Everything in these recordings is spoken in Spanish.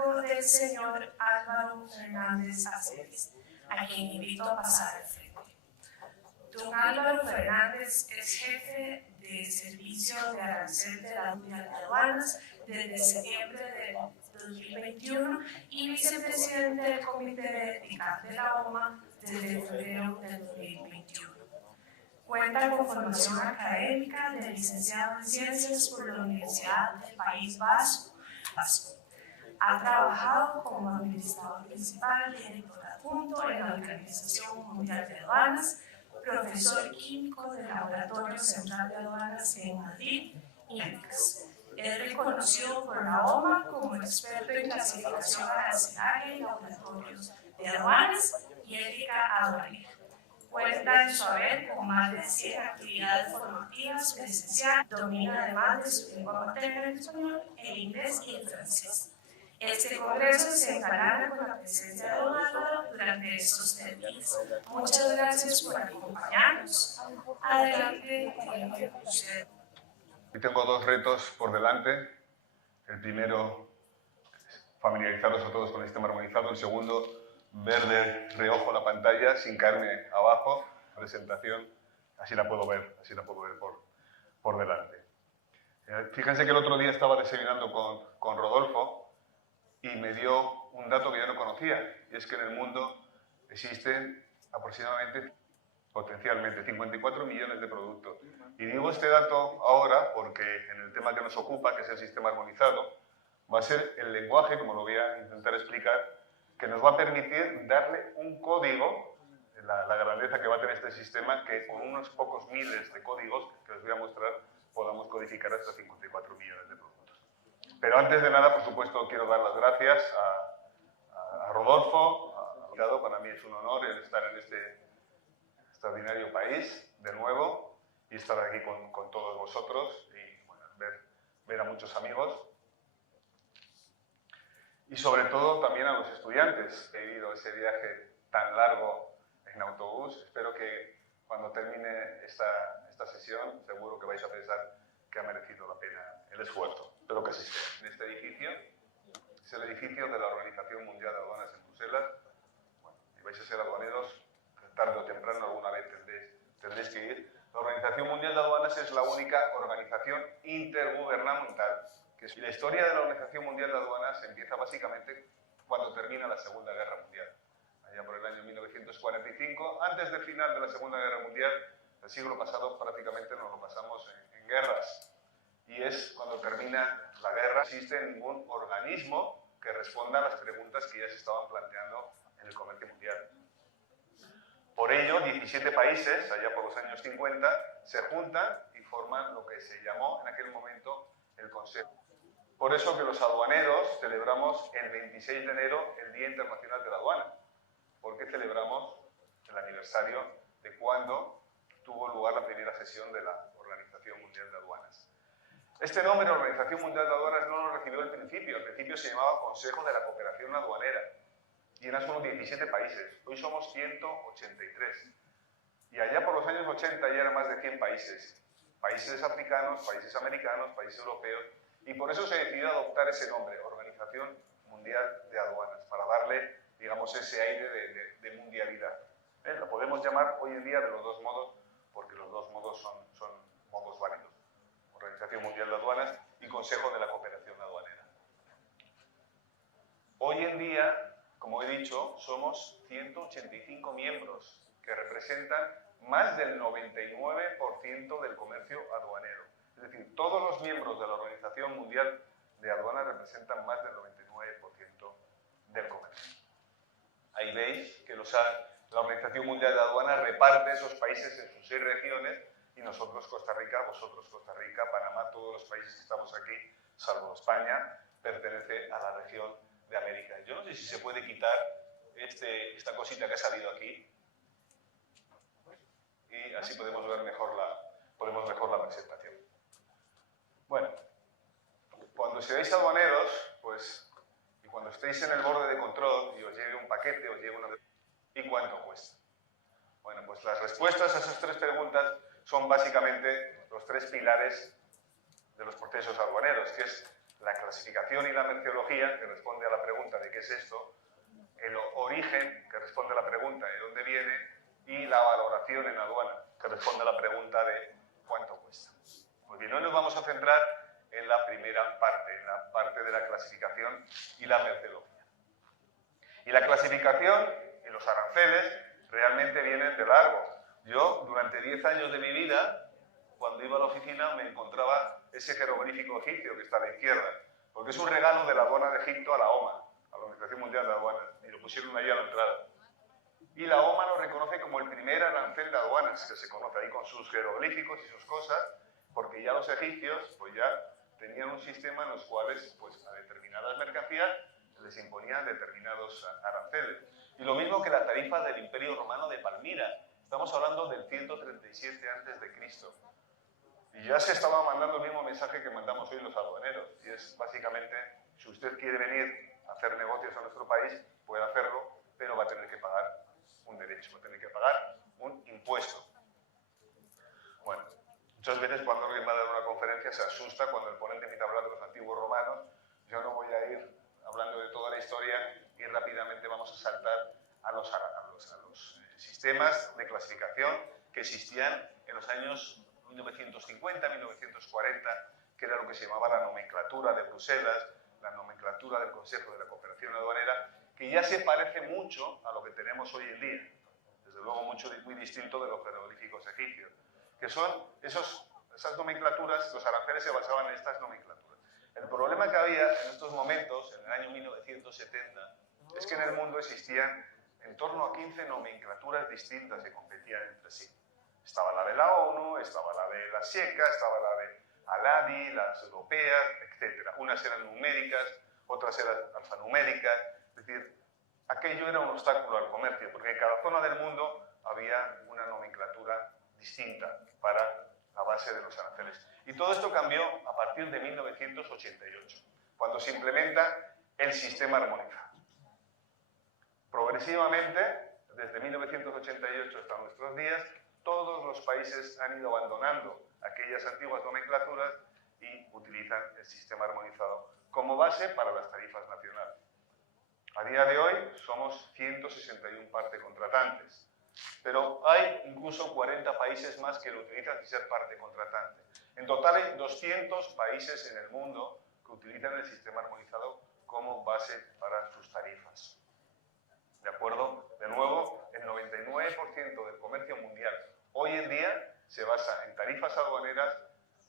cargo del señor Álvaro Fernández Aceves, a quien invito a pasar al frente. Don Álvaro Fernández es jefe de Servicio de Arancel de la Unidad de Aduanas desde septiembre de 2021 y vicepresidente del Comité de Ética de la OMA desde febrero de 2021. Cuenta con formación académica de licenciado en Ciencias por la Universidad del País Vasco. Ha trabajado como administrador principal y director adjunto en la Organización Mundial de Aduanas, profesor químico del Laboratorio Central de Aduanas en Madrid, INEX. Es reconocido por la OMA como experto en clasificación arancelaria y laboratorios de aduanas y ética aduanera. Cuenta en su haber con más de 100 actividades formativas presenciales, domina además de su lengua materna el español, el inglés y el francés. Este congreso se engalana con la presencia de don Álvaro durante estos 3 días. Muchas gracias por acompañarnos. Adelante, usted. Hoy tengo 2 retos por delante. El primero, familiarizarlos a todos con el sistema armonizado. El segundo, ver de reojo la pantalla sin caerme abajo. Presentación, así la puedo ver por delante. Fíjense que el otro día estaba desayunando con Rodolfo y me dio un dato que yo no conocía, y es que en el mundo existen aproximadamente, potencialmente, 54 millones de productos. Y digo este dato ahora porque en el tema que nos ocupa, que es el sistema armonizado, va a ser el lenguaje, como lo voy a intentar explicar, que nos va a permitir darle un código, la grandeza que va a tener este sistema, que con unos pocos miles de códigos que os voy a mostrar, podamos codificar hasta 54 millones de productos. Pero antes de nada, por supuesto, quiero dar las gracias a Rodolfo. Para mí es un honor el estar en este extraordinario país de nuevo y estar aquí con todos vosotros y bueno, ver a muchos amigos. Y sobre todo también a los estudiantes que he vivido ese viaje tan largo en autobús. Espero que cuando termine esta sesión, seguro que vais a pensar que ha merecido la pena el esfuerzo. Espero que así sea. En este edificio, es el edificio de la Organización Mundial de Aduanas en Bruselas. Bueno, y vais a ser aduaneros, tarde o temprano alguna vez tendréis que ir. La Organización Mundial de Aduanas es la única organización intergubernamental y la historia de la Organización Mundial de Aduanas empieza básicamente cuando termina la Segunda Guerra Mundial. Allá por el año 1945, antes del final de la Segunda Guerra Mundial, el siglo pasado prácticamente nos lo pasamos en guerras. Y es cuando termina la guerra, no existe ningún organismo que responda a las preguntas que ya se estaban planteando en el comercio mundial. Por ello, 17 países, allá por los años 50, se juntan y forman lo que se llamó en aquel momento el Consejo. Por eso que los aduaneros celebramos el 26 de enero el Día Internacional de la Aduana, porque celebramos el aniversario de cuando tuvo lugar la primera sesión de la Organización Mundial de Aduanas. Este nombre, Organización Mundial de Aduanas, no lo recibió al principio se llamaba Consejo de la Cooperación Aduanera, y eran solo 17 países, hoy somos 183. Y allá por los años 80 ya eran más de 100 países, países africanos, países americanos, países europeos, y por eso se decidió adoptar ese nombre, Organización Mundial de Aduanas, para darle, digamos, ese aire de mundialidad. Lo podemos llamar hoy en día de los 2 modos, porque los 2 modos son modos válidos. Organización Mundial de Aduanas y Consejo de la Cooperación Aduanera. Hoy en día, como he dicho, somos 185 miembros que representan más del 99% del comercio aduanero. Es decir, todos los miembros de la Organización Mundial de Aduanas representan más del 99% del comercio. Ahí veis que la Organización Mundial de Aduanas reparte esos países en sus 6 regiones y nosotros Costa Rica, vosotros Costa Rica, Panamá, todos los países que estamos aquí, salvo España, pertenece a la región de América. Yo no sé si se puede quitar esta cosita que ha salido aquí y así podemos ver mejor la presentación. Bueno, cuando seáis aduaneros, pues, y cuando estéis en el borde de control y os llegue un paquete, os llegue una... ¿Y cuánto cuesta? Bueno, pues las respuestas a esas 3 preguntas son básicamente los 3 pilares de los procesos aduaneros, que es la clasificación y la merceología, que responde a la pregunta de qué es esto, el origen, que responde a la pregunta de dónde viene, y la valoración en aduana, que responde a la pregunta de cuánto cuesta. Pues bien, hoy nos vamos a centrar en la primera parte, en la parte de la clasificación y la merceología. Y la clasificación y los aranceles realmente vienen de largo. Yo, durante 10 años de mi vida, cuando iba a la oficina, me encontraba ese jeroglífico egipcio que está a la izquierda, porque es un regalo de la aduana de Egipto a la OMA, a la Organización Mundial de Aduanas, y lo pusieron ahí a la entrada. Y la OMA lo reconoce como el primer arancel de aduanas, que se conoce ahí con sus jeroglíficos y sus cosas, porque ya los egipcios pues ya tenían un sistema en los cuales pues, a determinadas mercancías les imponían determinados aranceles. Y lo mismo que la tarifa del Imperio Romano de Palmira. Estamos hablando del 137 a.C. Y ya se estaba mandando el mismo mensaje que mandamos hoy los aduaneros. Y es básicamente, si usted quiere venir a hacer negocios a nuestro país, puede hacerlo, pero va a tener que pagar un derecho, va a tener que pagar un impuesto. Bueno, muchas veces cuando alguien va a dar una conferencia se asusta cuando el ponente empieza a hablar de los antiguos romanos. Yo no voy a ir hablando de toda la historia y rápidamente vamos a saltar a los sistemas de clasificación que existían en los años 1950, 1940, que era lo que se llamaba la nomenclatura de Bruselas, la nomenclatura del Consejo de la Cooperación Aduanera, que ya se parece mucho a lo que tenemos hoy en día, desde luego muy distinto de los jeroglíficos egipcios, que son esas nomenclaturas, los aranceles se basaban en estas nomenclaturas. El problema que había en estos momentos, en el año 1970, es que en el mundo existían en torno a 15 nomenclaturas distintas que competían entre sí. Estaba la de la ONU, estaba la de la SIECA, estaba la de ALADI, las europeas, etc. Unas eran numéricas, otras eran alfanuméricas. Es decir, aquello era un obstáculo al comercio, porque en cada zona del mundo había una nomenclatura distinta para la base de los aranceles. Y todo esto cambió a partir de 1988, cuando se implementa el sistema armonizado. Progresivamente, desde 1988 hasta nuestros días, todos los países han ido abandonando aquellas antiguas nomenclaturas y utilizan el sistema armonizado como base para las tarifas nacionales. A día de hoy somos 161 parte contratantes, pero hay incluso 40 países más que lo utilizan sin ser parte contratante. En total hay 200 países en el mundo que utilizan el sistema armonizado como base para sus tarifas. ¿De acuerdo? De nuevo, el 99% del comercio mundial hoy en día se basa en tarifas aduaneras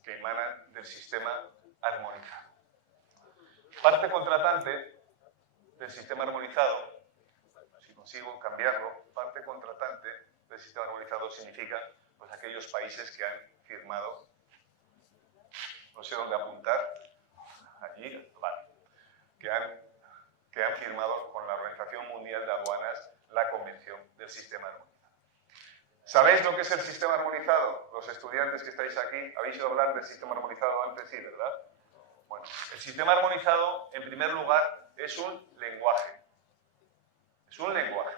que emanan del sistema armonizado. Parte contratante del sistema armonizado, si consigo cambiarlo, parte contratante del sistema armonizado significa pues, aquellos países que han firmado, no sé dónde apuntar, allí, vale, que han firmado con la Organización Mundial de Aduanas la Convención del Sistema Armonizado. ¿Sabéis lo que es el sistema armonizado? Los estudiantes que estáis aquí, ¿habéis oído hablar del sistema armonizado antes? Sí, ¿verdad? Bueno, el sistema armonizado, en primer lugar, es un lenguaje. Es un lenguaje.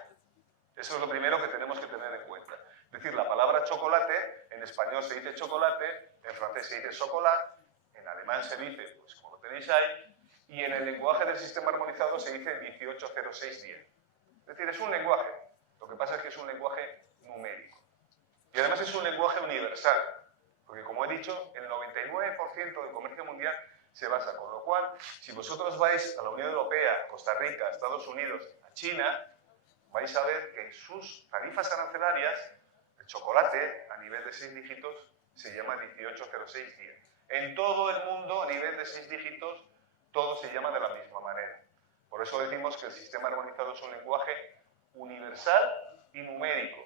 Eso es lo primero que tenemos que tener en cuenta. Es decir, la palabra chocolate, en español se dice chocolate, en francés se dice chocolat, en alemán se dice, pues como lo tenéis ahí, y en el lenguaje del sistema armonizado se dice 180610. Es decir, es un lenguaje. Lo que pasa es que es un lenguaje numérico. Y además es un lenguaje universal. Porque como he dicho, el 99% del comercio mundial se basa. Con lo cual, si vosotros vais a la Unión Europea, a Costa Rica, a Estados Unidos, a China, vais a ver que sus tarifas arancelarias, el chocolate a nivel de 6 dígitos, se llama 180610. En todo el mundo, a nivel de 6 dígitos, todo se llama de la misma manera. Por eso decimos que el sistema armonizado es un lenguaje universal y numérico.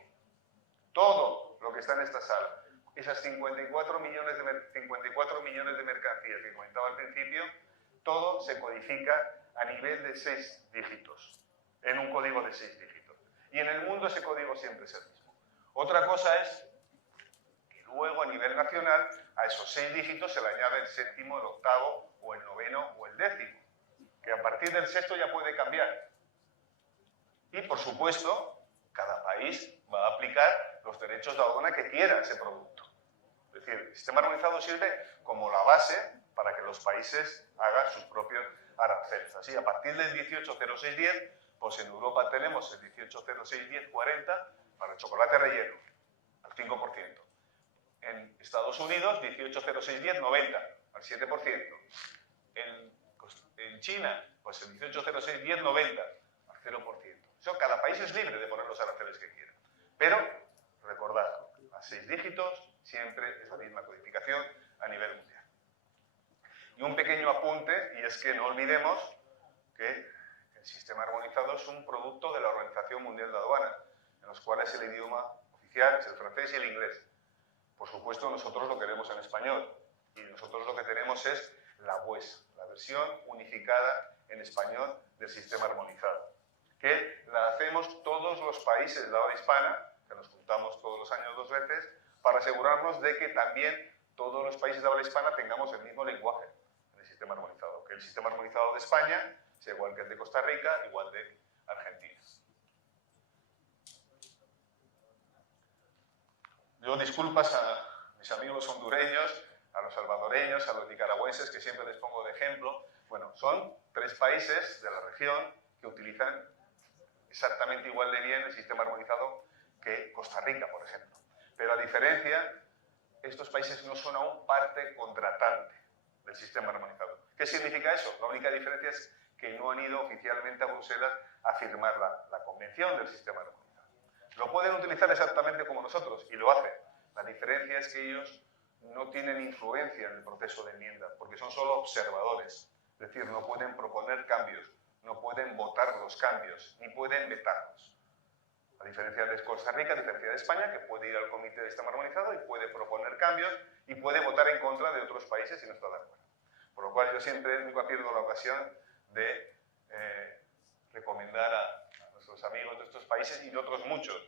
Todo lo que está en esta sala, esas 54 millones de mercancías que comentaba al principio, todo se codifica a nivel de 6 dígitos, en un código de 6 dígitos. Y en el mundo ese código siempre es el mismo. Otra cosa es que luego a nivel nacional a esos 6 dígitos se le añade el séptimo, el octavo, o el noveno o el décimo, que a partir del sexto ya puede cambiar. Y, por supuesto, cada país va a aplicar los derechos de aduana que quiera ese producto. Es decir, el sistema armonizado sirve como la base para que los países hagan sus propios aranceles. Así, a partir del 180610, pues en Europa tenemos el 18061040 para el chocolate relleno, al 5%. En Estados Unidos, 18061090, al 7%. En China, pues el 18061090, al 0%. Eso, cada país es libre de poner los aranceles que quiera. Pero, recordad, a 6 dígitos siempre es la misma codificación a nivel mundial. Y un pequeño apunte, y es que no olvidemos que el sistema armonizado es un producto de la Organización Mundial de Aduanas, en los cuales el idioma oficial es el francés y el inglés. Por supuesto, nosotros lo queremos en español, y nosotros lo que tenemos es la WES, la versión unificada en español del sistema armonizado, que la hacemos todos los países de habla hispana, que nos juntamos todos los años 2 veces, para asegurarnos de que también todos los países de habla hispana tengamos el mismo lenguaje en el sistema armonizado, que el sistema armonizado de España sea igual que el de Costa Rica, igual de Argentina. Yo disculpas a mis amigos hondureños, a los salvadoreños, a los nicaragüenses, que siempre les pongo de ejemplo. Bueno, son 3 países de la región que utilizan exactamente igual de bien el sistema armonizado que Costa Rica, por ejemplo. Pero a diferencia, estos países no son aún parte contratante del sistema armonizado. ¿Qué significa eso? La única diferencia es que no han ido oficialmente a Bruselas a firmar la convención del sistema armonizado. Lo pueden utilizar exactamente como nosotros, y lo hacen. La diferencia es que ellos no tienen influencia en el proceso de enmienda, porque son solo observadores. Es decir, no pueden proponer cambios, no pueden votar los cambios, ni pueden vetarlos. A diferencia de Costa Rica, a diferencia de España, que puede ir al Comité de Sistema Armonizado y puede proponer cambios y puede votar en contra de otros países si no está de acuerdo. Por lo cual yo siempre, nunca pierdo la ocasión de recomendar a nuestros amigos de estos países y de otros muchos,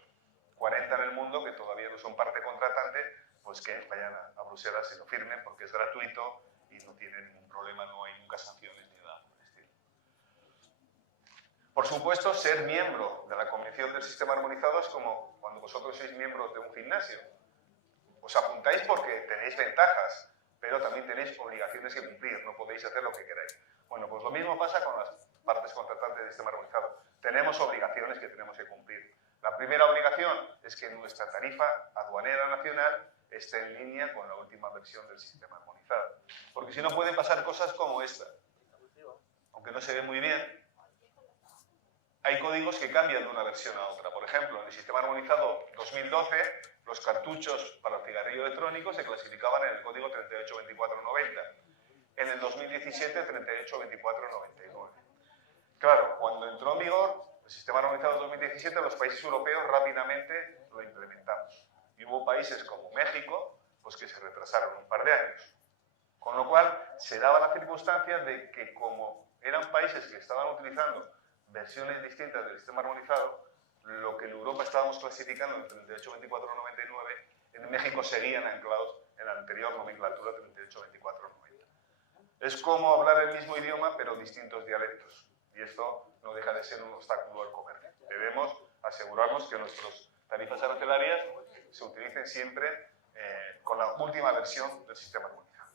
40 en el mundo que todavía no son parte contratante, pues que vayan a Bruselas y lo firmen porque es gratuito y no tiene ningún problema, no hay nunca sanciones ni nada por el estilo. Por supuesto, ser miembro de la Convención del Sistema Armonizado es como cuando vosotros sois miembros de un gimnasio. Os apuntáis porque tenéis ventajas, pero también tenéis obligaciones que cumplir, no podéis hacer lo que queráis. Bueno, pues lo mismo pasa con las partes contratantes del sistema armonizado. Tenemos obligaciones que tenemos que cumplir. La primera obligación es que nuestra tarifa aduanera nacional esté en línea con la última versión del sistema armonizado. Porque si no pueden pasar cosas como esta. Aunque no se ve muy bien, hay códigos que cambian de una versión a otra. Por ejemplo, en el sistema armonizado 2012, los cartuchos para el cigarrillo electrónico se clasificaban en el código 382490. En el 2017, 382499. Claro, cuando entró en vigor el sistema armonizado 2017, los países europeos rápidamente lo implementamos. Y hubo países como México, pues que se retrasaron un par de años. Con lo cual, se daba la circunstancia de que como eran países que estaban utilizando versiones distintas del sistema armonizado, lo que en Europa estábamos clasificando en 382499, en México seguían anclados en la anterior nomenclatura 382490. Es como hablar el mismo idioma, pero distintos dialectos. Y esto no deja de ser un obstáculo al comercio. Debemos asegurarnos que nuestras tarifas arancelarias se utilicen siempre con la última versión del sistema armonizado.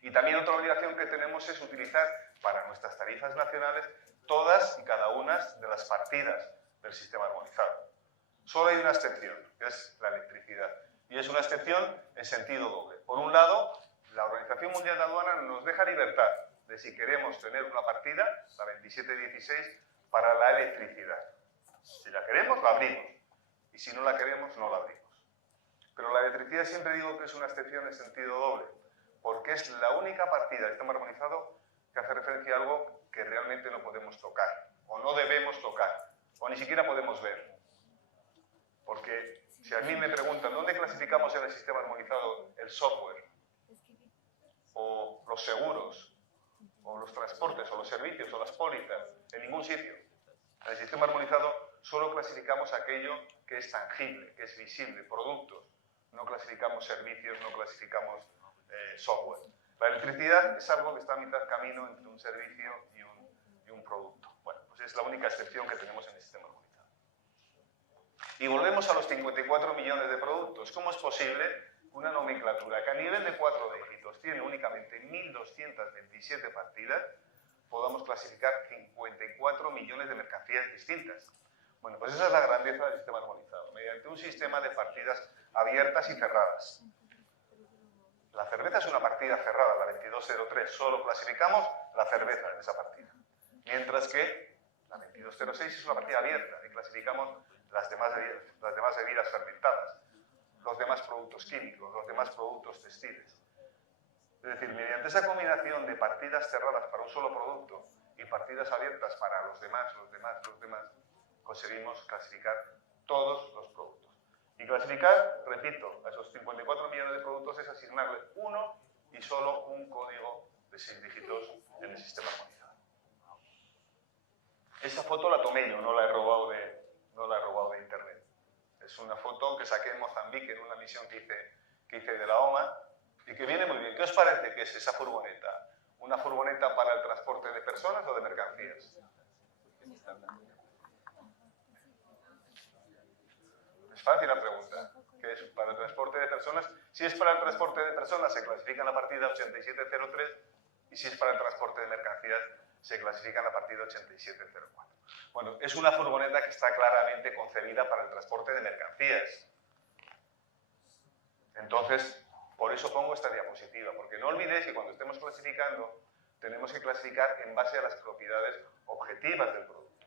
Y también otra obligación que tenemos es utilizar para nuestras tarifas nacionales todas y cada una de las partidas del sistema armonizado. Solo hay una excepción, que es la electricidad. Y es una excepción en sentido doble. Por un lado, la Organización Mundial de Aduanas nos deja libertad de si queremos tener una partida, la 2716, para la electricidad. Si la queremos, la abrimos. Y si no la queremos, no la abrimos. Pero la electricidad siempre digo que es una excepción en sentido doble, porque es la única partida del sistema armonizado que hace referencia a algo que realmente no podemos tocar, o no debemos tocar, o ni siquiera podemos ver. Porque si a mí me preguntan ¿dónde clasificamos en el sistema armonizado el software? O los seguros, o los transportes, o los servicios, o las pólizas, en ningún sitio. En el sistema armonizado solo clasificamos aquello que es tangible, que es visible, productos. No clasificamos servicios, no clasificamos software. La electricidad es algo que está a mitad camino entre un servicio y un producto. Bueno, pues es la única excepción que tenemos en el sistema armonizado. Y volvemos a los 54 millones de productos. ¿Cómo es posible una nomenclatura que a nivel de 4 dígitos méritos tiene únicamente 1.227 partidas, podamos clasificar 54 millones de mercancías distintas. Bueno, pues esa es la grandeza del sistema armonizado, mediante un sistema de partidas abiertas y cerradas. La cerveza es una partida cerrada, la 2203, solo clasificamos la cerveza en esa partida. Mientras que la 2206 es una partida abierta y clasificamos las demás bebidas fermentadas, los demás productos químicos, los demás productos textiles. Es decir, mediante esa combinación de partidas cerradas para un solo producto y partidas abiertas para los demás, conseguimos clasificar todos los productos. Y clasificar, repito, a esos 54 millones de productos es asignarle uno y solo un código de 6 dígitos en el sistema armonizado. Esta foto la tomé yo, no la he robado de internet. Es una foto que saqué en Mozambique en una misión que hice de la OMA y que viene muy bien. ¿Qué os parece que es esa furgoneta? ¿Una furgoneta para el transporte de personas o de mercancías? Es fácil la pregunta. ¿Qué es para el transporte de personas? Si es para el transporte de personas se clasifica en la partida 8703 y si es para el transporte de mercancías se clasifica en la partida 8704. Bueno, es una furgoneta que está claramente concebida para el transporte de mercancías. Entonces, por eso pongo esta diapositiva, porque no olvidéis que cuando estemos clasificando tenemos que clasificar en base a las propiedades objetivas del producto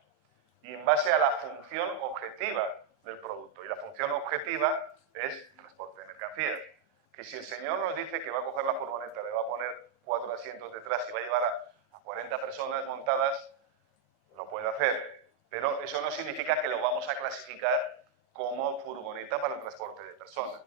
y en base a la función objetiva del producto. Y la función objetiva es transporte de mercancías. Que si el señor nos dice que va a coger la furgoneta, le va a poner 4 asientos detrás y va a llevar a 40 personas montadas, lo puede hacer. Pero eso no significa que lo vamos a clasificar como furgoneta para el transporte de personas.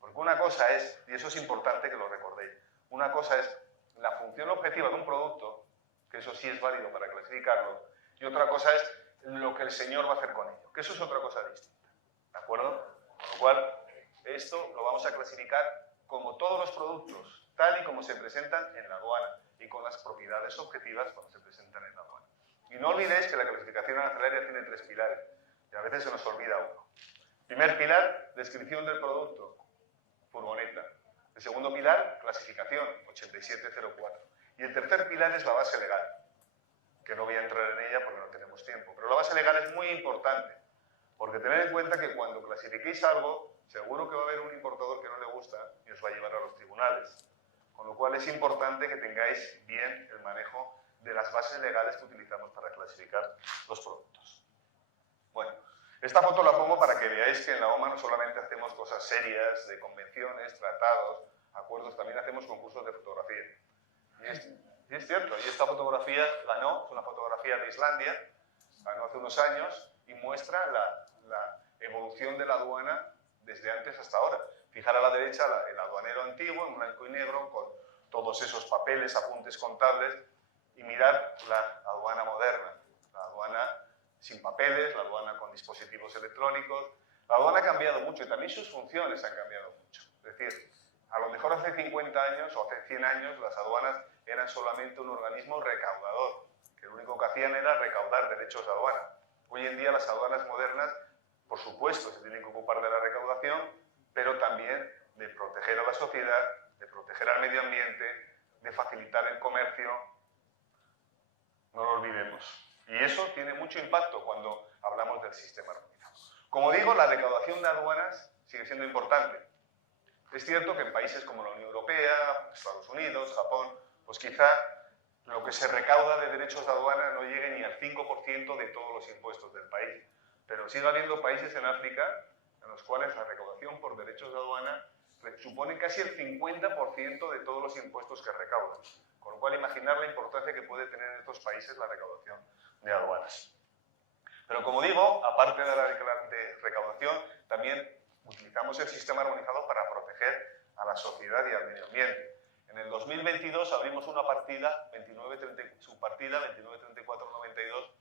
Porque una cosa es, y eso es importante que lo recordéis, una cosa es la función objetiva de un producto, que eso sí es válido para clasificarlo, y otra cosa es lo que el señor va a hacer con ello, que eso es otra cosa distinta. ¿De acuerdo? Con lo cual, esto lo vamos a clasificar como todos los productos, tal y como se presentan en la aduana, y con las propiedades objetivas cuando se presentan en la aduana. Y no olvidéis que la clasificación arancelaria tiene 3 pilares, y a veces se nos olvida uno. Primer pilar, descripción del producto, furgoneta. El segundo pilar, clasificación, 8704. Y el tercer pilar es la base legal, que no voy a entrar en ella porque no tenemos tiempo. Pero la base legal es muy importante, porque tened en cuenta que cuando clasifiquéis algo, seguro que va a haber un importador que no le gusta y os va a llevar a los tribunales. Con lo cual es importante que tengáis bien el manejo de las bases legales que utilizamos para clasificar los productos. Bueno, esta foto la pongo para que veáis que en la OMA no solamente hacemos cosas serias de convenciones, tratados, acuerdos, también hacemos concursos de fotografía. Y es cierto, y esta fotografía ganó, es una fotografía de Islandia, ganó hace unos años y muestra la evolución de la aduana desde antes hasta ahora. Fijar a la derecha el aduanero antiguo, en blanco y negro, con todos esos papeles, apuntes contables, y mirar la aduana moderna, la aduana sin papeles, la aduana con dispositivos electrónicos. La aduana ha cambiado mucho y también sus funciones han cambiado mucho. Es decir, a lo mejor hace 50 años o hace 100 años las aduanas eran solamente un organismo recaudador, que lo único que hacían era recaudar derechos de aduana. Hoy en día las aduanas modernas, por supuesto, se tienen que ocupar de la recaudación, pero también de proteger a la sociedad, de proteger al medio ambiente, de facilitar el comercio. No lo olvidemos. Y eso tiene mucho impacto cuando hablamos del sistema armonizado. Como digo, la recaudación de aduanas sigue siendo importante. Es cierto que en países como la Unión Europea, Estados Unidos, Japón, pues quizá lo que se recauda de derechos de aduana no llegue ni al 5% de todos los impuestos del país. Pero sigue habiendo países en África en los cuales la recaudación por derechos de aduana supone casi el 50% de todos los impuestos que recaudan. Con lo cual, imaginar la importancia que puede tener en estos países la recaudación de aduanas. Pero como digo, aparte de la recaudación, también utilizamos el sistema armonizado para proteger a la sociedad y al medio ambiente. En el 2022 abrimos una partida, subpartida 293492,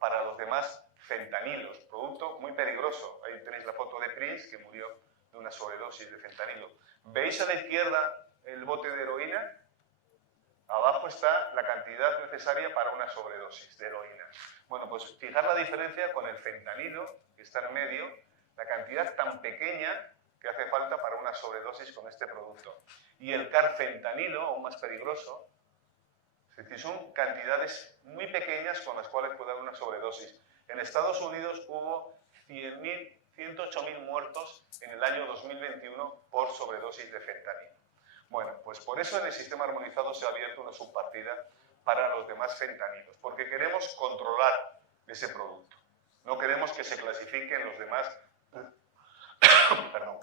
para los demás fentanilos, producto muy peligroso. Ahí tenéis la foto de Prince, que murió de una sobredosis de fentanilo. ¿Veis a la izquierda el bote de heroína? Abajo está la cantidad necesaria para una sobredosis de heroína. Bueno, pues fijar la diferencia con el fentanilo, que está en medio, la cantidad tan pequeña que hace falta para una sobredosis con este producto. Y el carfentanilo, aún más peligroso, es decir, son cantidades muy pequeñas con las cuales puede haber una sobredosis. En Estados Unidos hubo 108.000 muertos en el año 2021 por sobredosis de fentanilo. Bueno, pues por eso en el sistema armonizado se ha abierto una subpartida para los demás fentanilos, porque queremos controlar ese producto. No queremos que se clasifique en los demás, perdón,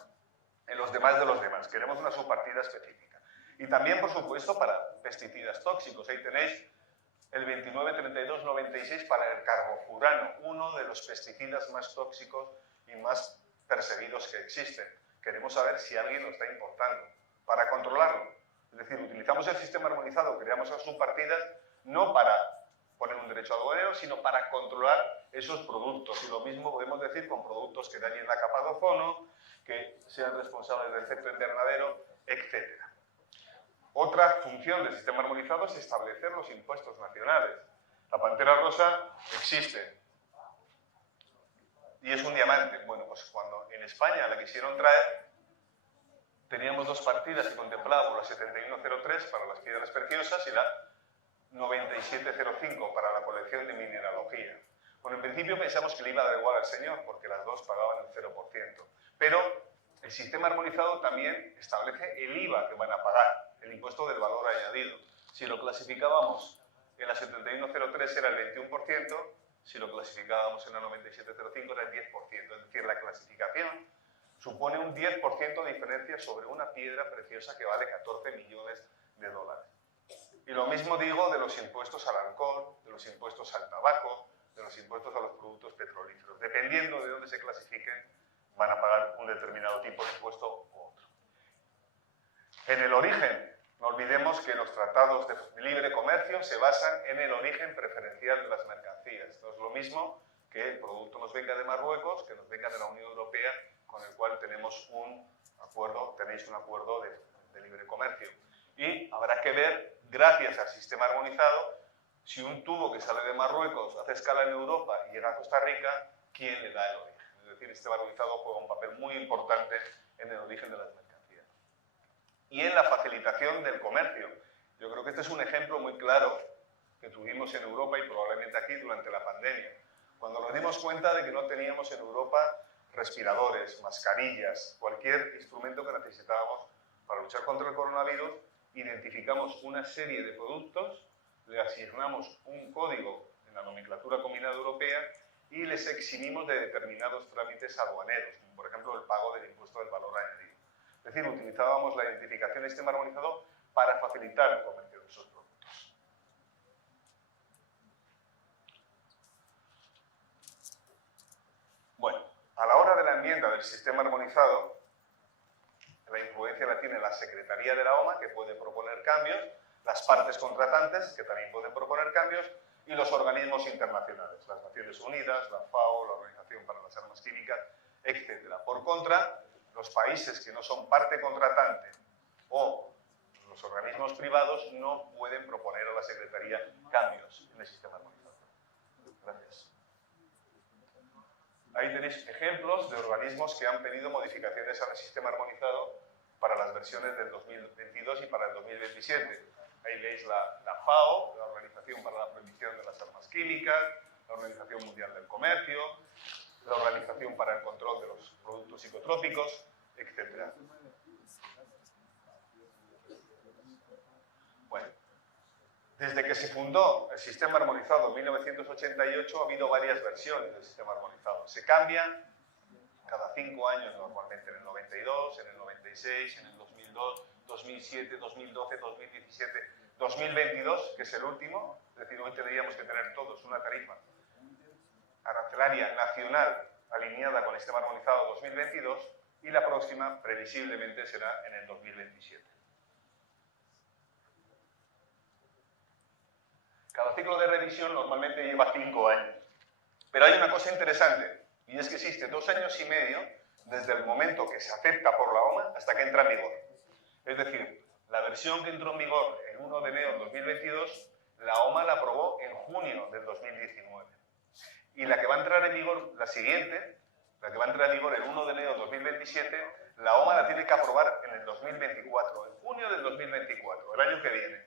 en los demás de los demás. Queremos una subpartida específica. Y también, por supuesto, para pesticidas tóxicos. Ahí tenéis el 293296 para el carbofurano, uno de los pesticidas más tóxicos y más perseguidos que existen. Queremos saber si alguien lo está importando para controlarlo. Es decir, utilizamos el sistema armonizado, creamos las subpartidas, no para poner un derecho aduanero, sino para controlar esos productos. Y lo mismo podemos decir con productos que dañen la capa de ozono, que sean responsables del efecto invernadero, etc. Otra función del sistema armonizado es establecer los impuestos nacionales. La pantera rosa existe y es un diamante. Bueno, pues cuando en España la quisieron traer, teníamos dos partidas que contemplábamos, la 7103 para las piedras preciosas y la 9705 para la colección de mineralogía. Bueno, en principio pensamos que le iba a dar igual al señor, porque las dos pagaban el 0%. Pero el sistema armonizado también establece el IVA que van a pagar, el impuesto del valor añadido. Si lo clasificábamos en la 7103 era el 21%, si lo clasificábamos en la 9705 era el 10%. Es decir, la clasificación supone un 10% de diferencia sobre una piedra preciosa que vale 14 millones de dólares. Y lo mismo digo de los impuestos al alcohol, de los impuestos al tabaco, de los impuestos a los productos petrolíferos. Dependiendo de dónde se clasifiquen, van a pagar un determinado tipo de impuesto u otro. En el origen, no olvidemos que los tratados de libre comercio se basan en el origen preferencial de las mercancías. No es lo mismo que el producto nos venga de Marruecos, que nos venga de la Unión Europea, con el cual tenemos un acuerdo, tenéis un acuerdo de libre comercio. Y habrá que ver, gracias al sistema armonizado, si un tubo que sale de Marruecos hace escala en Europa y llega a Costa Rica, ¿quién le da el origen? Es decir, el sistema armonizado juega un papel muy importante en el origen de las mercancías. Y en la facilitación del comercio. Yo creo que este es un ejemplo muy claro que tuvimos en Europa y probablemente aquí durante la pandemia. Cuando nos dimos cuenta de que no teníamos en Europa respiradores, mascarillas, cualquier instrumento que necesitábamos para luchar contra el coronavirus, identificamos una serie de productos, le asignamos un código en la nomenclatura combinada europea y les eximimos de determinados trámites aduaneros, como por ejemplo el pago del impuesto del valor añadido. Es decir, utilizábamos la identificación del sistema armonizado para facilitar el comercio de esos productos. Bueno, a la hora de la enmienda del sistema armonizado, la influencia la tiene la Secretaría de la OMA, que puede proponer cambios, las partes contratantes, que también pueden proponer cambios, y los organismos internacionales, las Naciones Unidas, la FAO, la Organización para las Armas Químicas, etc. Por contra, los países que no son parte contratante o los organismos privados no pueden proponer a la Secretaría cambios en el sistema armonizado. Gracias. Ahí tenéis ejemplos de organismos que han pedido modificaciones al sistema armonizado para las versiones del 2022 y para el 2027. Ahí veis la FAO, la Organización para la Prohibición de las Armas Químicas, la Organización Mundial del Comercio, la Organización para el Control de los Productos Psicotrópicos, etc. Bueno, desde que se fundó el sistema armonizado en 1988 ha habido varias versiones del sistema armonizado. Se cambian cada 5 años normalmente, en el 92, en el 96, en el 2002, 2007, 2012, 2017, 2022, que es el último. Es decir, hoy tendríamos que tener todos una tarifa arancelaria nacional alineada con el sistema armonizado 2022 y la próxima previsiblemente será en el 2027. Cada ciclo de revisión normalmente lleva 5 años. Pero hay una cosa interesante, y es que existe 2 años y medio desde el momento que se acepta por la OMA hasta que entra en vigor. Es decir, la versión que entró en vigor el 1 de enero de 2022, la OMA la aprobó en junio del 2019. Y la que va a entrar en vigor, la siguiente, la que va a entrar en vigor el 1 de enero de 2027, La OMA la tiene que aprobar en el 2024, en junio del 2024, el año que viene.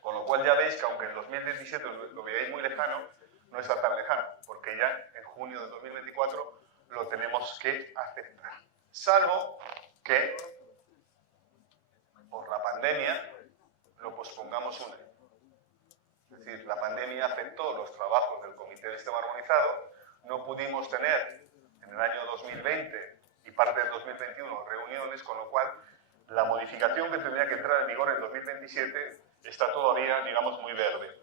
Con lo cual ya veis que aunque el 2017 lo veáis muy lejano, no está tan lejano, porque ya en junio del 2024 lo tenemos que aceptar. Salvo que por la pandemia lo pospongamos un año. Es decir, la pandemia afectó los trabajos del Comité del Sistema Armonizado, no pudimos tener en el año 2020 y parte del 2021 reuniones, con lo cual la modificación que tendría que entrar en vigor en 2027 está todavía, digamos, muy verde.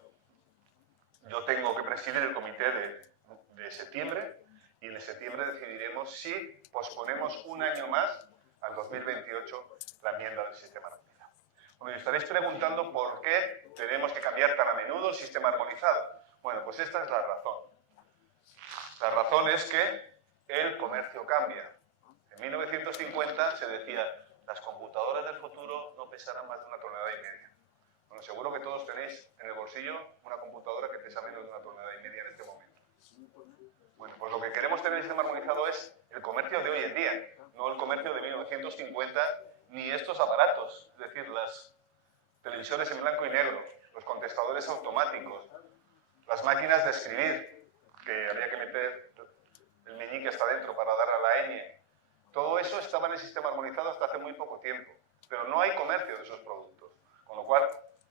Yo tengo que presidir el comité de septiembre y en septiembre decidiremos si posponemos un año más al 2028 la enmienda del sistema armonizado. Bueno, y estaréis preguntando por qué tenemos que cambiar tan a menudo el sistema armonizado. Bueno, pues esta es la razón. La razón es que el comercio cambia. En 1950 se decía, las computadoras del futuro no pesarán más de 1,5 toneladas. Bueno, seguro que todos tenéis en el bolsillo una computadora que pesa menos de 1,5 toneladas en este momento. Bueno, pues lo que queremos tener en el sistema armonizado es el comercio de hoy en día, no el comercio de 1950, ni estos aparatos, es decir, las televisores en blanco y negro, los contestadores automáticos, las máquinas de escribir, que había que meter el meñique hasta adentro para dar a la ñ. Todo eso estaba en el sistema armonizado hasta hace muy poco tiempo, pero no hay comercio de esos productos, con lo cual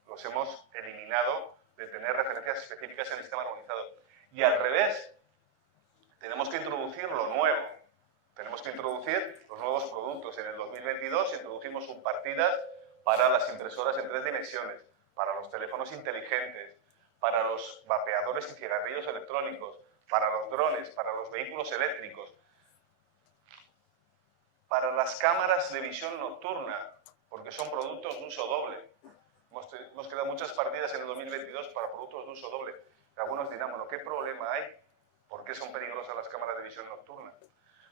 los hemos eliminado de tener referencias específicas en el sistema armonizado. Y al revés, tenemos que introducir lo nuevo, tenemos que introducir los nuevos productos. En el 2022 introducimos subpartidas para las impresoras en 3 dimensiones, para los teléfonos inteligentes, para los vapeadores y cigarrillos electrónicos, para los drones, para los vehículos eléctricos, para las cámaras de visión nocturna, porque son productos de uso doble. Hemos creado muchas partidas en el 2022 para productos de uso doble. Algunos dirán, bueno, ¿qué problema hay? ¿Por qué son peligrosas las cámaras de visión nocturna?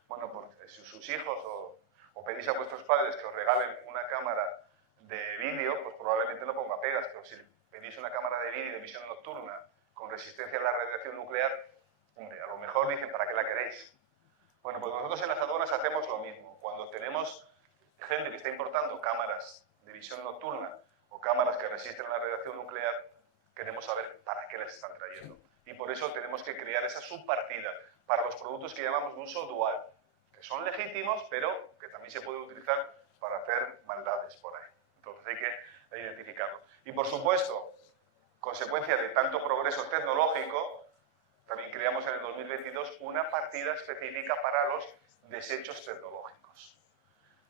Bueno, porque si sus hijos o pedís a vuestros padres que os regalen una cámara de vídeo, pues probablemente no ponga pegas, pero si pedís una cámara de vídeo de visión nocturna con resistencia a la radiación nuclear, hombre, a lo mejor dicen, ¿para qué la queréis? Bueno, pues nosotros en las aduanas hacemos lo mismo. Cuando tenemos gente que está importando cámaras de visión nocturna o cámaras que resisten a la radiación nuclear, queremos saber para qué las están trayendo. Y por eso tenemos que crear esa subpartida para los productos que llamamos de uso dual, que son legítimos, pero que también se puede utilizar para hacer maldades por ahí. Entonces hay que identificarlo. Y por supuesto, consecuencia de tanto progreso tecnológico, también creamos en el 2022 una partida específica para los desechos tecnológicos.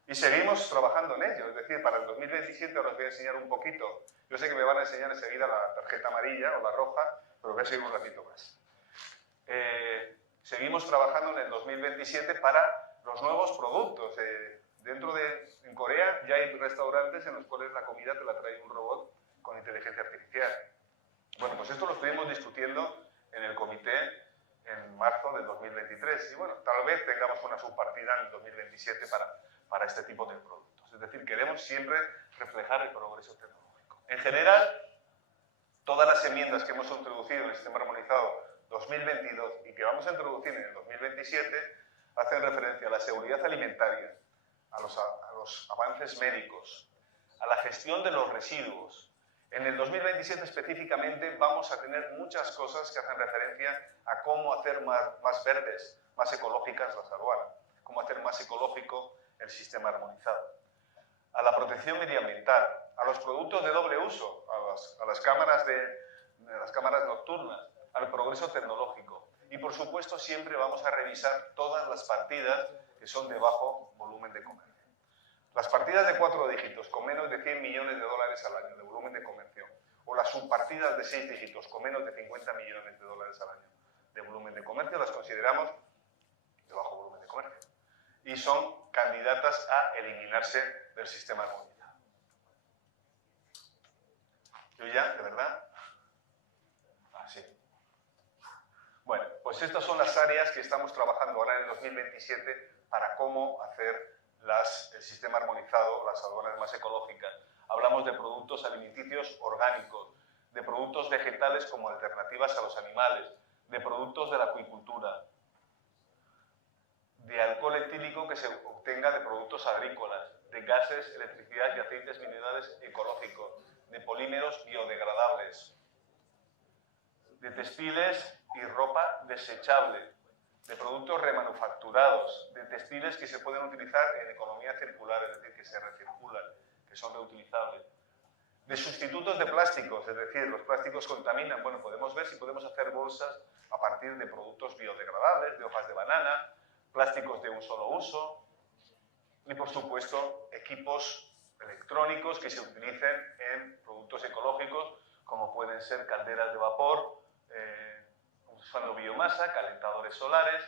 Y seguimos trabajando en ello, es decir, para el 2027 os voy a enseñar un poquito. Yo sé que me van a enseñar enseguida la tarjeta amarilla o la roja, pero voy a seguir un ratito más. Seguimos trabajando en el 2027 para los nuevos productos. En Corea ya hay restaurantes en los cuales la comida te la trae un robot con inteligencia artificial. Bueno, pues esto lo estuvimos discutiendo en el comité en marzo del 2023. Y bueno, tal vez tengamos una subpartida en el 2027 para este tipo de productos. Es decir, queremos siempre reflejar el progreso tecnológico. En general, todas las enmiendas que hemos introducido en el sistema armonizado 2022 y que vamos a introducir en el 2027 hacen referencia a la seguridad alimentaria, a los avances médicos, a la gestión de los residuos. En el 2027 específicamente vamos a tener muchas cosas que hacen referencia a cómo hacer más verdes, más ecológicas las aduanas, cómo hacer más ecológico el sistema armonizado, a la protección medioambiental, a los productos de doble uso, a las cámaras nocturnas, al progreso tecnológico. Y por supuesto siempre vamos a revisar todas las partidas que son de bajo volumen de comercio. Las partidas de 4 dígitos con menos de 100 millones de dólares al año de volumen de comercio, o las subpartidas de 6 dígitos con menos de 50 millones de dólares al año de volumen de comercio, las consideramos de bajo volumen de comercio y son candidatas a eliminarse del sistema armonizado. ¿Yo ya, de verdad? Sí. Bueno, pues estas son las áreas que estamos trabajando ahora en el 2027 para cómo hacer el sistema armonizado, las aduanas más ecológicas. Hablamos de productos alimenticios orgánicos, de productos vegetales como alternativas a los animales, de productos de la acuicultura, de alcohol etílico que se obtenga de productos agrícolas, de gases, electricidad y aceites minerales ecológicos, de polímeros biodegradables, de textiles y ropa desechable, de productos remanufacturados, de textiles que se pueden utilizar en economía circular, es decir, que se recirculan, que son reutilizables, de sustitutos de plásticos, es decir, los plásticos contaminan. Bueno, podemos ver si podemos hacer bolsas a partir de productos biodegradables, de hojas de banana, plásticos de un solo uso y, por supuesto, equipos electrónicos que se utilicen en productos ecológicos, como pueden ser calderas de vapor, usando biomasa, calentadores solares,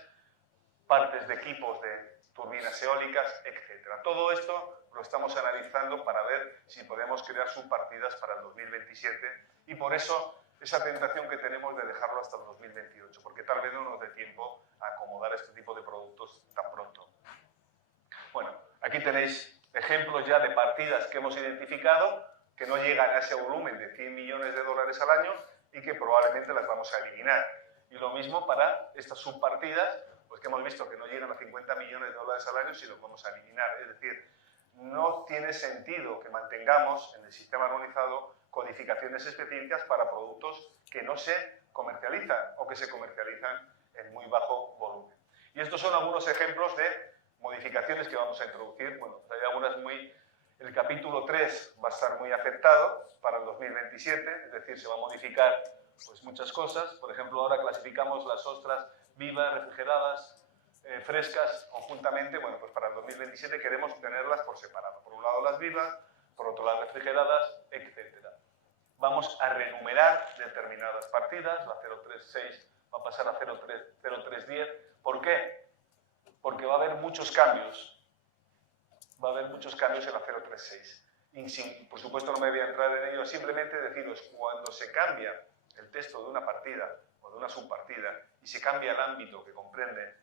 partes de equipos de turbinas eólicas, etc. Todo esto lo estamos analizando para ver si podemos crear subpartidas para el 2027 y por eso esa tentación que tenemos de dejarlo hasta el 2028, porque tal vez no nos dé tiempo a acomodar este tipo de productos tan pronto. Bueno, aquí tenéis ejemplos ya de partidas que hemos identificado que no llegan a ese volumen de 100 millones de dólares al año y que probablemente las vamos a eliminar. Y lo mismo para estas subpartidas, pues que hemos visto que no llegan a 50 millones de dólares al año si los vamos a eliminar. Es decir, no tiene sentido que mantengamos en el sistema armonizado codificaciones específicas para productos que no se comercializan o que se comercializan en muy bajo volumen. Y estos son algunos ejemplos de modificaciones que vamos a introducir. Bueno, hay algunas muy... El capítulo 3 va a estar muy afectado para el 2027, es decir, se va a modificar pues, muchas cosas. Por ejemplo, ahora clasificamos las ostras vivas, refrigeradas, frescas conjuntamente. Bueno, pues para el 2027 queremos tenerlas por separado. Por un lado las vivas, por otro lado refrigeradas, etc. Vamos a renumerar determinadas partidas. La 036 va a pasar a 0310. ¿Por qué? Porque va a haber muchos cambios. Va a haber muchos cambios en la 036. Y por supuesto no me voy a entrar en ello, simplemente deciros, cuando se cambia el texto de una partida o de una subpartida y se cambia el ámbito que comprende,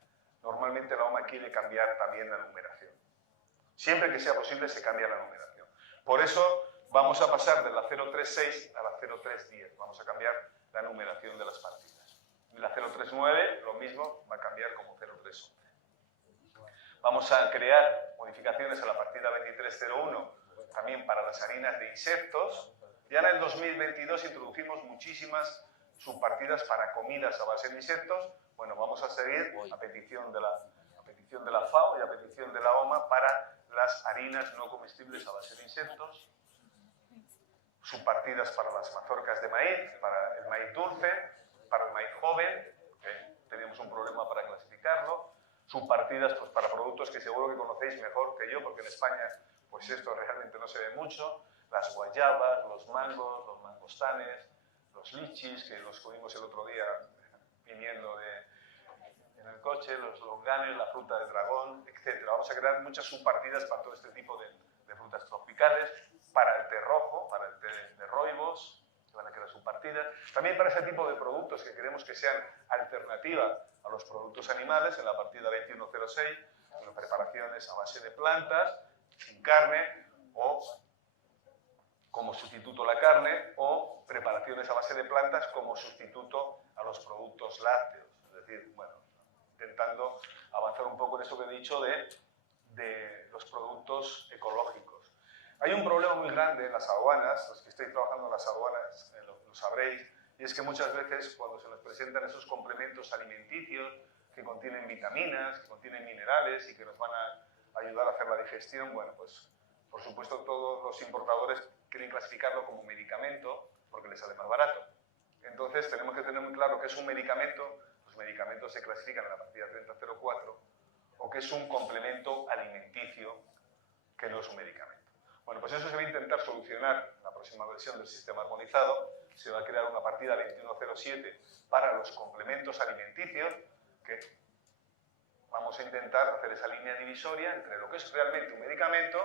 normalmente la OMA quiere cambiar también la numeración. Siempre que sea posible se cambia la numeración. Por eso vamos a pasar de la 036 a la 0310. Vamos a cambiar la numeración de las partidas. La 039, lo mismo, va a cambiar como 0311. Vamos a crear modificaciones a la partida 2301 también para las harinas de insectos. Ya en el 2022 introdujimos muchísimas subpartidas para comidas a base de insectos. Bueno, vamos a seguir a petición de la FAO y a petición de la OMA para las harinas no comestibles a base de insectos. Subpartidas para las mazorcas de maíz, para el maíz dulce, para el maíz joven, que teníamos un problema para clasificarlo. Subpartidas pues, para productos que seguro que conocéis mejor que yo, porque en España pues esto realmente no se ve mucho, las guayabas, los mangos, los mangostanes, los lichis, que los comimos el otro día viniendo en el coche, los longanes, la fruta de dragón, etc. Vamos a crear muchas subpartidas para todo este tipo de frutas tropicales, para el té rojo, para el té de rooibos, que van a crear subpartidas, también para ese tipo de productos que queremos que sean alternativa a los productos animales, en la partida 2106, bueno, preparaciones a base de plantas, sin carne, o como sustituto a la carne, o preparaciones a base de plantas como sustituto a los productos lácteos. Es decir, bueno, intentando avanzar un poco en eso que he dicho de los productos ecológicos. Hay un problema muy grande en las aduanas, los que estáis trabajando en las aduanas lo sabréis, y es que muchas veces cuando se nos presentan esos complementos alimenticios que contienen vitaminas, que contienen minerales y que nos van a ayudar a hacer la digestión, bueno, pues por supuesto todos los importadores quieren clasificarlo como medicamento porque les sale más barato. Entonces tenemos que tener muy claro qué es un medicamento. Los medicamentos se clasifican en la partida 3004, o qué es un complemento alimenticio que no es un medicamento. Bueno, pues eso se va a intentar solucionar en la próxima versión del sistema armonizado. Se va a crear una partida 2107 para los complementos alimenticios, que vamos a intentar hacer esa línea divisoria entre lo que es realmente un medicamento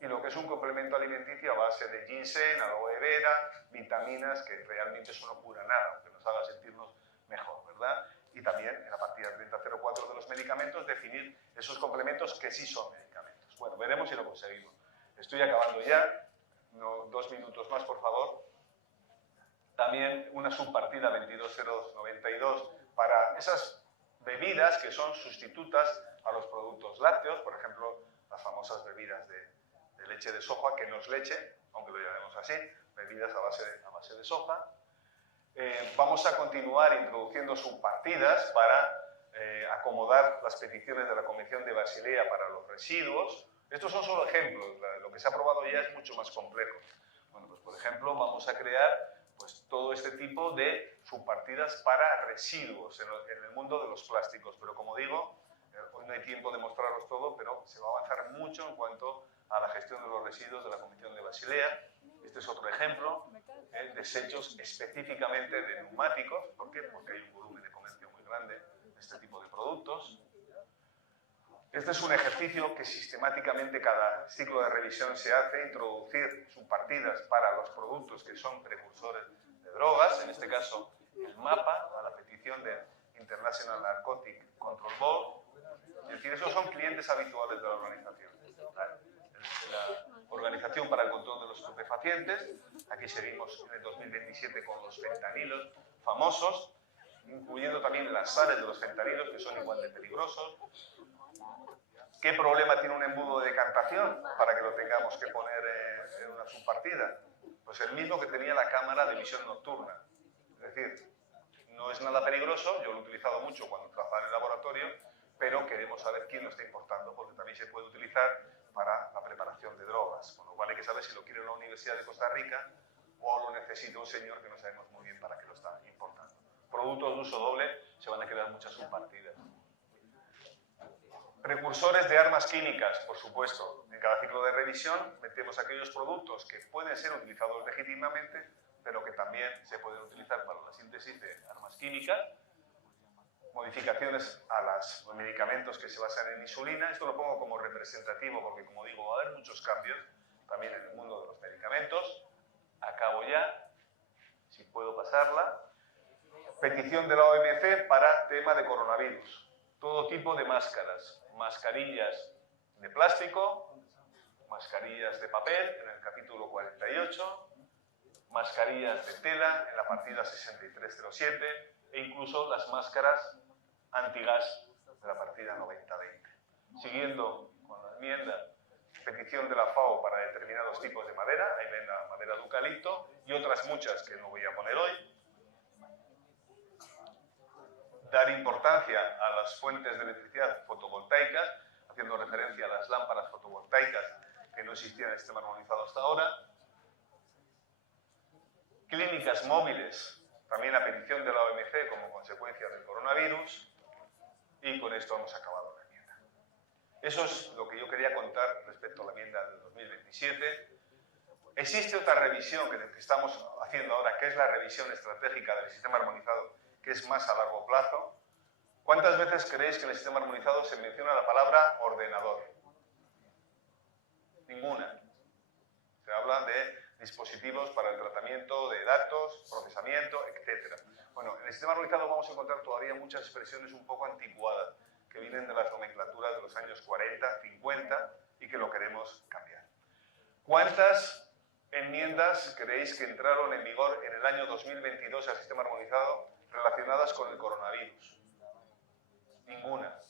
y lo que es un complemento alimenticio a base de ginseng, aloe vera, vitaminas, que realmente eso no cura nada, que nos haga sentirnos mejor, ¿verdad? Y también en la partida 3004 de los medicamentos definir esos complementos que sí son medicamentos. Bueno, veremos si lo conseguimos. Estoy acabando ya, 2 minutos más, por favor. También una subpartida 22092 para esas bebidas que son sustitutas a los productos lácteos, por ejemplo, las famosas bebidas de leche de soja, que no es leche, aunque lo llamemos así, bebidas a base de soja. Vamos a continuar introduciendo subpartidas para acomodar las peticiones de la Convención de Basilea para los residuos. Estos son solo ejemplos, lo que se ha aprobado ya es mucho más complejo. Bueno, pues por ejemplo, vamos a crear pues, todo este tipo de subpartidas para residuos en el mundo de los plásticos. Pero como digo, hoy no hay tiempo de mostraros todo, pero se va a avanzar mucho en cuanto a la gestión de los residuos de la Convención de Basilea. Este es otro ejemplo, desechos específicamente de neumáticos. ¿Por qué? Porque hay un volumen de comercio muy grande de este tipo de productos. Este es un ejercicio que sistemáticamente cada ciclo de revisión se hace, introducir subpartidas para los productos que son precursores de drogas, en este caso el MAPA, a la petición de International Narcotic Control Board. Es decir, esos son clientes habituales de la organización. La Organización para el Control de los Estupefacientes, aquí seguimos en el 2027 con los fentanilos famosos, incluyendo también las sales de los fentanilos, que son igual de peligrosos. ¿Qué problema tiene un embudo de decantación para que lo tengamos que poner en una subpartida? Pues el mismo que tenía la cámara de visión nocturna. Es decir, no es nada peligroso, yo lo he utilizado mucho cuando trabajaba en el laboratorio, pero queremos saber quién lo está importando, porque también se puede utilizar para la preparación de drogas. Con lo cual hay que saber si lo quiere la Universidad de Costa Rica o lo necesita un señor que no sabemos muy bien para qué lo está importando. Productos de uso doble, se van a crear muchas subpartidas. Precursores de armas químicas, por supuesto. En cada ciclo de revisión metemos aquellos productos que pueden ser utilizados legítimamente, pero que también se pueden utilizar para la síntesis de armas químicas. Modificaciones a los medicamentos que se basan en insulina. Esto lo pongo como representativo porque, como digo, va a haber muchos cambios también en el mundo de los medicamentos. Acabo ya, si puedo pasarla. Petición de la OMC para tema de coronavirus. Todo tipo de máscaras. Mascarillas de plástico, mascarillas de papel en el capítulo 48, mascarillas de tela en la partida 6307 e incluso las máscaras antigas de la partida 9020. Siguiendo con la enmienda, petición de la FAO para determinados tipos de madera, ahí ven la madera de eucalipto y otras muchas que no voy a poner hoy. Dar importancia a las fuentes de electricidad fotovoltaicas, haciendo referencia a las lámparas fotovoltaicas que no existían en el sistema armonizado hasta ahora. Clínicas móviles, también a petición de la OMC como consecuencia del coronavirus. Y con esto hemos acabado la enmienda. Eso es lo que yo quería contar respecto a la enmienda del 2027. Existe otra revisión que estamos haciendo ahora, que es la revisión estratégica del sistema armonizado, que es más a largo plazo. ¿Cuántas veces creéis que en el sistema armonizado se menciona la palabra ordenador? Ninguna. Se habla de dispositivos para el tratamiento de datos, procesamiento, etc. Bueno, en el sistema armonizado vamos a encontrar todavía muchas expresiones un poco anticuadas que vienen de las nomenclaturas de los años 40, 50 y que lo queremos cambiar. ¿Cuántas enmiendas creéis que entraron en vigor en el año 2022 al sistema armonizado relacionadas con el coronavirus? Ninguna.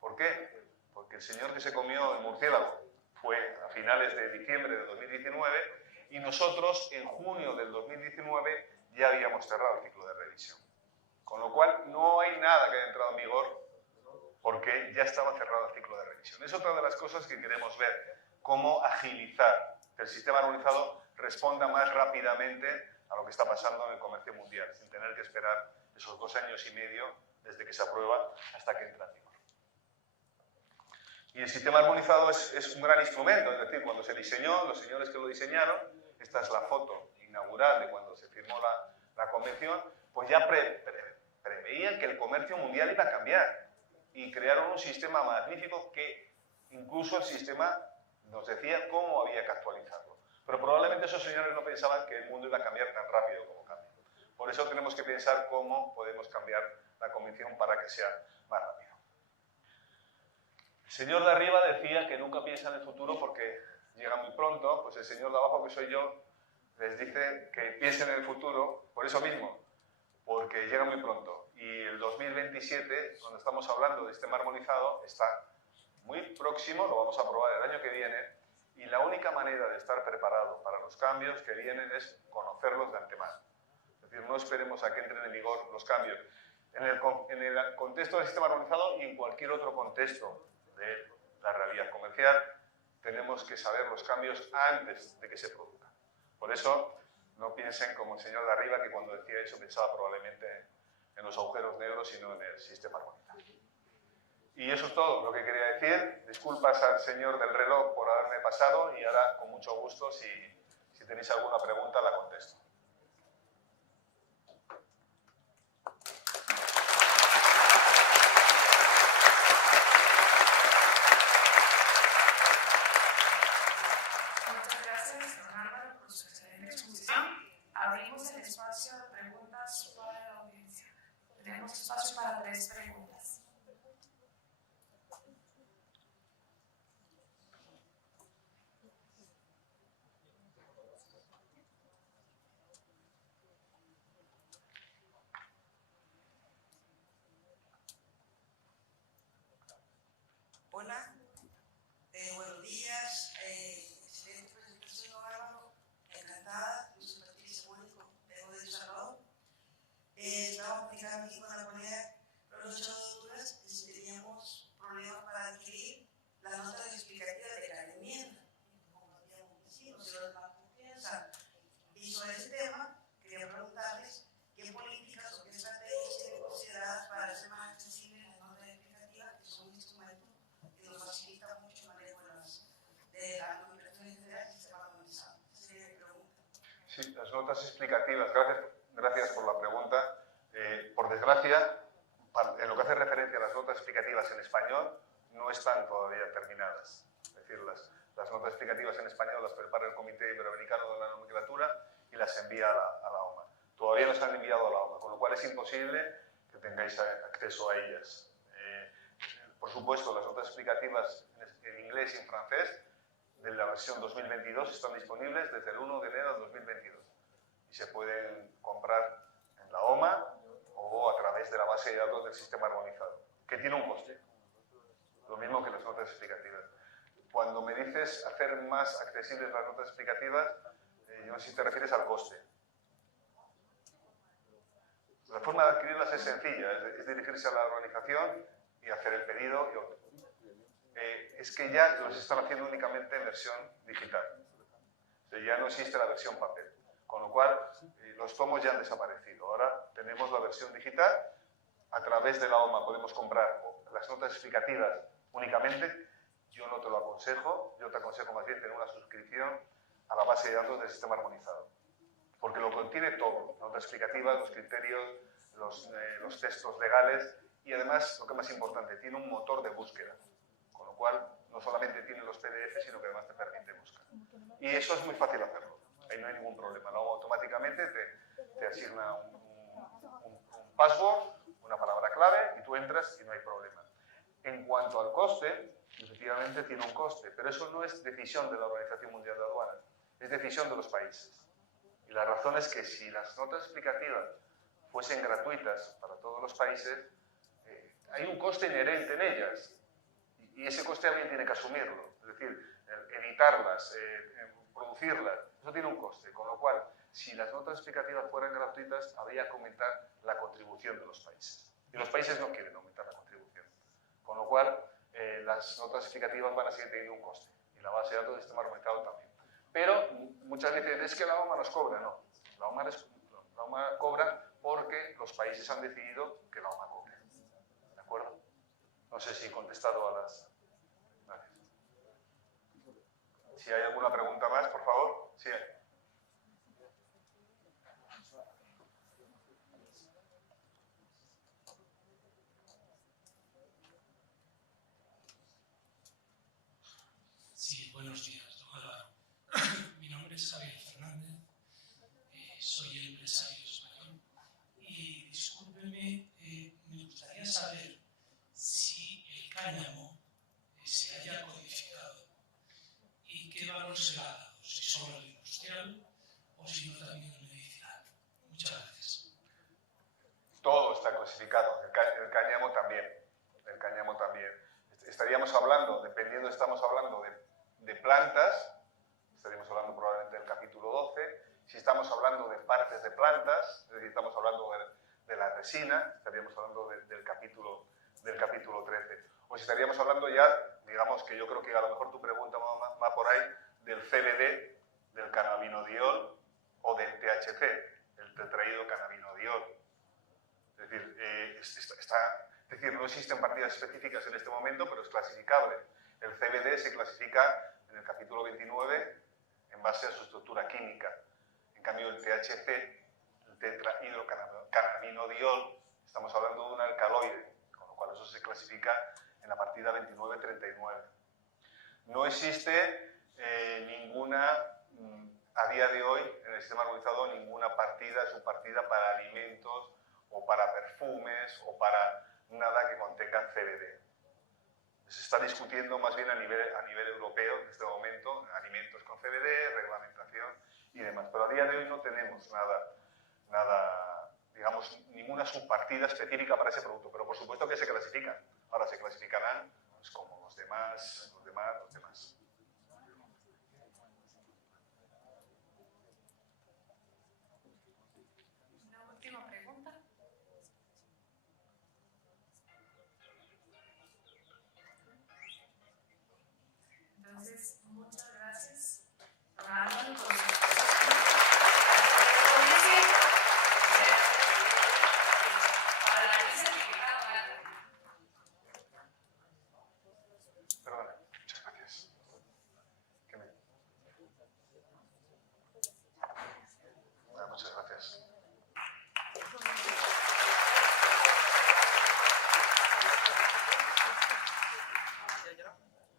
¿Por qué? Porque el señor que se comió el murciélago fue a finales de diciembre de 2019 y nosotros en junio del 2019 ya habíamos cerrado el ciclo de revisión. Con lo cual no hay nada que haya entrado en vigor porque ya estaba cerrado el ciclo de revisión. Es otra de las cosas que queremos ver, cómo agilizar que el sistema armonizado responda más rápidamente a lo que está pasando en el comercio mundial, sin tener que esperar esos 2 años y medio desde que se aprueba hasta que entra en vigor. Y el sistema armonizado es un gran instrumento, es decir, cuando se diseñó, los señores que lo diseñaron, esta es la foto inaugural de cuando se firmó la convención, pues ya preveían que el comercio mundial iba a cambiar y crearon un sistema magnífico que incluso el sistema nos decía cómo había que actualizarlo. Pero probablemente esos señores no pensaban que el mundo iba a cambiar tan rápido como cambia. Por eso tenemos que pensar cómo podemos cambiar la convención para que sea más rápido. El señor de arriba decía que nunca piensa en el futuro porque llega muy pronto, pues el señor de abajo, que soy yo, les dice que piensen en el futuro por eso mismo, porque llega muy pronto. Y el 2027, cuando estamos hablando de sistema armonizado, está muy próximo, lo vamos a aprobar el año que viene, y la única manera de estar preparado para los cambios que vienen es conocerlos de antemano. Es decir, no esperemos a que entren en vigor los cambios. En el contexto del sistema armonizado y en cualquier otro contexto de la realidad comercial, tenemos que saber los cambios antes de que se produzcan. Por eso, no piensen como el señor de arriba, que cuando decía eso pensaba probablemente en los agujeros negros, sino en el sistema armonizado. Y eso es todo lo que quería decir. Disculpas al señor del reloj por haberme pasado y ahora, con mucho gusto, si tenéis alguna pregunta, la contesto. Muchas gracias, don Álvaro, por su excelente exposición. Abrimos el espacio de preguntas para la audiencia. Tenemos espacio para 3 preguntas. Hola, buenos días, excelente presentación, don Álvaro, encantada, yo soy Patricia Mónico, vengo de El Salvador. Estábamos aplicando aquí con la colega, pero nos echó dudas de si teníamos problemas para adquirir las notas explicativas de cada enmienda, como habíamos decidido, si los demás piensan. Y sobre ese tema, quería preguntarles qué políticas o qué estrategias tienen consideradas para hacer más accesibles las notas explicativas, que son un instrumento que nos facilita mucho el manejo de la administración en general y sistema armonizado. Esa sería mi pregunta. Sí, las notas explicativas, gracias por la pregunta. Por desgracia, en lo que hace referencia a las notas explicativas en español, no están todavía terminadas. Es decir, las notas explicativas en español las prepara el Comité Iberoamericano de la Nomenclatura y las envía a la OMA. Todavía no se han enviado a la OMA, con lo cual es imposible que tengáis acceso a ellas. Por supuesto, las notas explicativas en inglés y en francés de la versión 2022 están disponibles desde el 1 de enero de 2022 y se pueden comprar en la OMA o a través de la base de datos del sistema armonizado, que tiene un coste, lo mismo que las notas explicativas. Cuando me dices hacer más accesibles las notas explicativas, yo no sé si te refieres al coste. La forma de adquirirlas es sencilla, es dirigirse a la organización y hacer el pedido. Es que ya los están haciendo únicamente en versión digital. O sea, ya no existe la versión papel. Con lo cual, los tomos ya han desaparecido. Ahora tenemos la versión digital. A través de la OMA podemos comprar las notas explicativas únicamente. Yo no te lo aconsejo. Yo te aconsejo más bien tener una suscripción a la base de datos del sistema armonizado. Porque lo contiene todo. Notas explicativas, los criterios, los textos legales y además, lo que es más importante, tiene un motor de búsqueda. Con lo cual, no solamente tiene los PDF, sino que además te permite buscar. Y eso es muy fácil hacerlo. Ahí no hay ningún problema. Luego automáticamente te asigna un password, una palabra clave, y tú entras y no hay problema. En cuanto al coste, efectivamente tiene un coste, pero eso no es decisión de la Organización Mundial de Aduanas, es decisión de los países. Y la razón es que si las notas explicativas fuesen gratuitas para todos los países, hay un coste inherente en ellas. Y ese coste alguien tiene que asumirlo. Es decir, editarlas, producirlas, eso tiene un coste. Con lo cual, si las notas explicativas fueran gratuitas, habría que aumentar la contribución de los países. Y los países no quieren aumentar la contribución. Con lo cual, las notas explicativas van a seguir teniendo un coste. Y la base de datos del sistema armonizado también. Pero muchas veces es que la OMA nos cobra. No, la OMA cobra porque los países han decidido que la OMA cobre. ¿De acuerdo? No sé si he contestado a las... Gracias. Si hay alguna pregunta más, por favor. Sí. Sí, buenos días, don Álvaro. Mi nombre es Javier Fernández, soy el empresario español y discúlpeme, me gustaría saber si el cáñamo se haya codificado y qué valor se le ha dado, si solo el industrial o si no también el medicinal. Muchas gracias. Todo está clasificado. El cáñamo también. El cáñamo también. Estaríamos hablando, dependiendo, estamos hablando de plantas, estaríamos hablando probablemente del capítulo 12. Si estamos hablando de partes de plantas, es decir, estamos hablando de la resina, estaríamos hablando del capítulo 13. O si estaríamos hablando ya, digamos que yo creo que a lo mejor tu pregunta va por ahí, del CBD, del cannabinodiol o del THC, el tetraidrocannabinodiol. Es decir, no existen partidas específicas en este momento, pero es clasificable. El CBD se clasifica en el capítulo 29 en base a su estructura química. En cambio, el THC, el tetrahidrocannabinodiol, estamos hablando de un alcaloide, con lo cual eso se clasifica en la partida 2939. No existe a día de hoy, en el sistema armonizado, ninguna subpartida para alimentos o para perfumes o para nada que contenga CBD. Se está discutiendo más bien a nivel europeo en este momento, alimentos con CBD, reglamentación y demás. Pero a día de hoy no tenemos nada, digamos, ninguna subpartida específica para ese producto. Pero por supuesto que se clasifican. Ahora se clasificarán pues, como los demás.